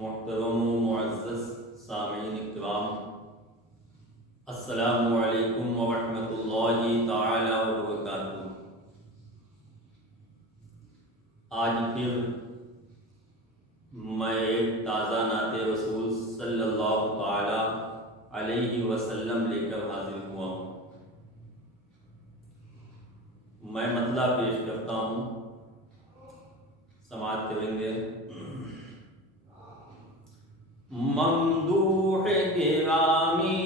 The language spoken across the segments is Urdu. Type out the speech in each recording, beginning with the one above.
محترم و معزز سامعین اکرام، السلام علیکم ورحمۃ اللہ تعالی وبرکاتہ۔ آج پھر میں ایک تازہ نعت رسول صلی اللہ تعالی علیہ وسلم لے کر حاضر ہوا ہوں۔ میں مطلع پیش کرتا ہوں، سماعت کریں گے۔ ممدوح گرامی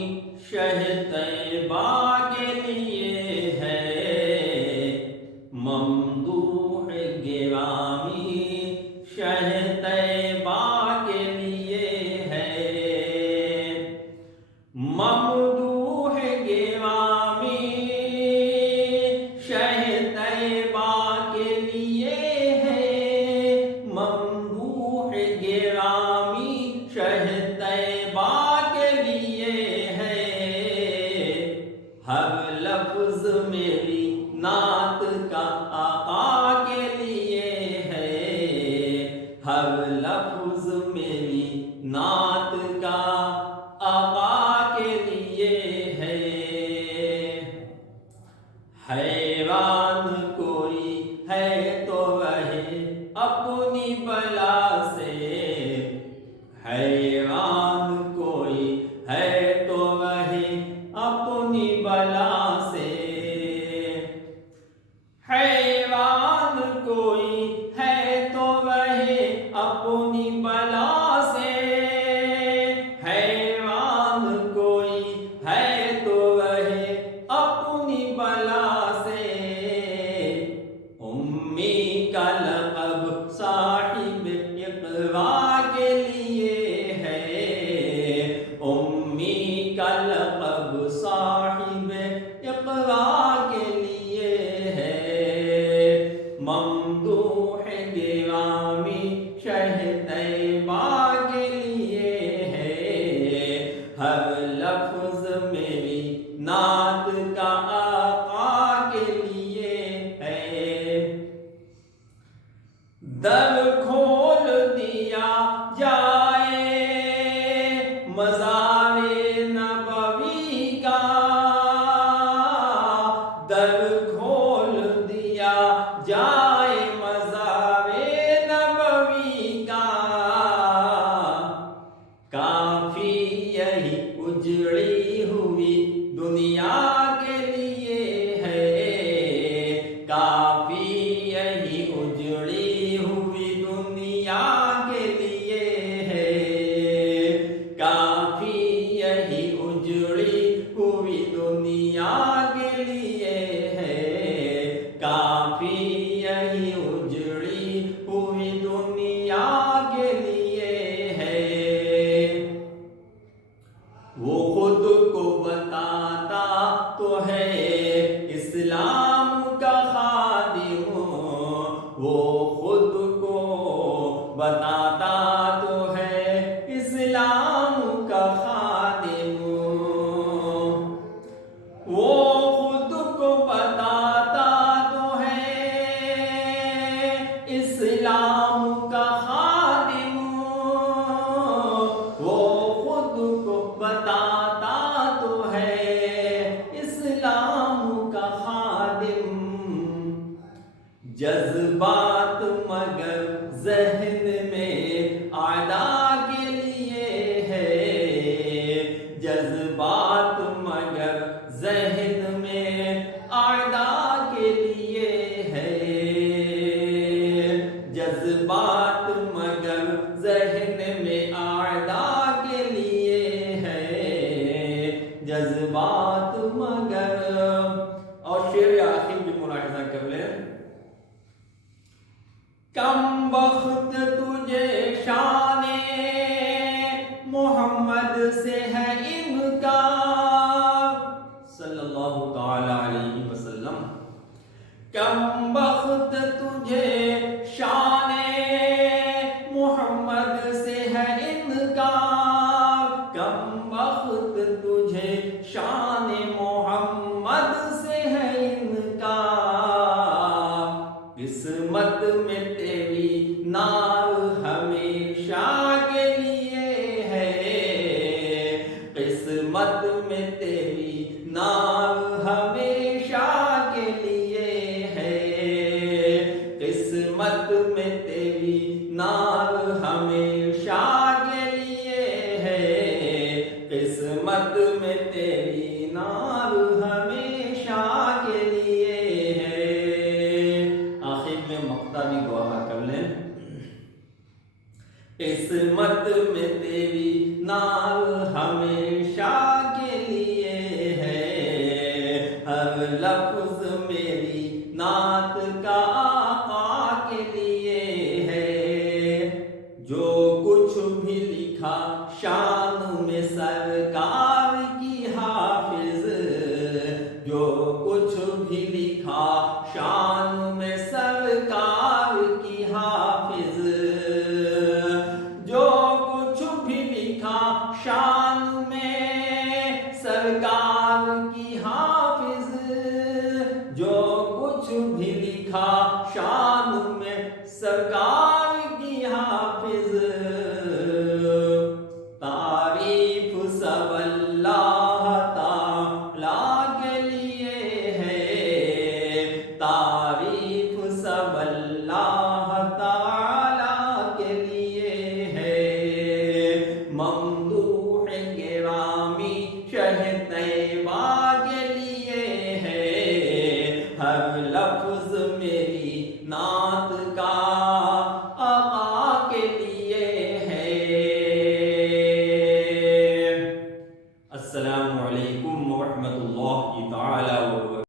شہ طیبہ کے لیے ہے، ممدوح گرامی شہ طیبہ کے لیے ہے، ممدوح گرامی شہ طیبہ کے لیے ہے، ممدوح گرامی شہ طیبہ کے لیے ہے، ہر لفظ میری نعت کا آقا کے لیے ہے، ہر لفظ میری نعت کا آقا کے لیے ہے۔ حیران کوئی ہے تو رہے اپنی بلا سے، حیران کوئی ہے تو رہے اپنی بلا سے، حیران کوئی ہے تو رہے اپنی بلا سے، حیران کوئی ہے تو رہے اپنی بلا سے، امی کا لقب صاحب اقرا کے لیے ہے، امی کا لقب صاحب اقرا کے لیے ہے، ممدوح گرامی شہ طیبہ کے لیے ہے، ہر لفظ میری نعت کا آقا کے لیے ہے۔ در کھول دیا جائے مزار نبوی کا، در کھول دیا جائے مزار نبوی کا، کافی یہی اجڑی ہوئی دنیا کے لیے ہے، کافی یہی اجڑی ہوئی دنیا کے لیے ہے، کافی یہی اجڑی ہوئی دنیا کے لیے ہے، کافی یہی اجڑی ہوئی دنیا کے لیے ہے۔ وہ خود کو بتاتا تو ہے اسلام کا خادم، وہ خود کو بتاتا تو ہے اسلام کا خادم، وہ خود کو بتاتا تو ہے اسلام کا خادم، وہ خود کو بتاتا تو ہے اسلام کا خادم، جذبات مگر ذہن میں اعداء کے لیے ہے، جذبات مگر ذہن میں اعداء کے لیے ہے، جذبات مگر ذہن میں اعداء کے لیے ہے، جذبات مگر۔ اور شعر آخر بھی ملاحظہ کر لیں۔ کم بخت تجھے شان محمد سے ہے انکار، صلی اللہ تعالی علیہ وسلم، کم بخت تجھے شان محمد سے ہے انکار، کم بخت تجھے شان محمد سے ہے انکار، قسمت میں تیری نار ہمیشہ کے لیے ہمیشہ کے لیے ہے، قسمت میں تیری نار ہمیشہ کے لیے ہے۔ آخر میں مقطع بھی گواہ کر لیں۔ قسمت میں تیری نار ہمیشہ کے لیے ہے، ہر لفظ میری نعت کا آقا کے لیے ہے، جو کچھ بھی لکھا شان میں سرکار کی حافظ، جو کچھ بھی لکھا شان میں سرکار کی حافظ، جو کچھ بھی لکھا شان میں سرکار کی حافظ، جو کچھ بھی لکھا شان میں سرکار کی حافظ، تعریف سب اللہ تعالیٰ کے لیے ہے، تعریف سب اللہ تعالیٰ کے لیے ہے، ممدوح گرامی شہ طیبہ کے لیے ہے، ہر لفظ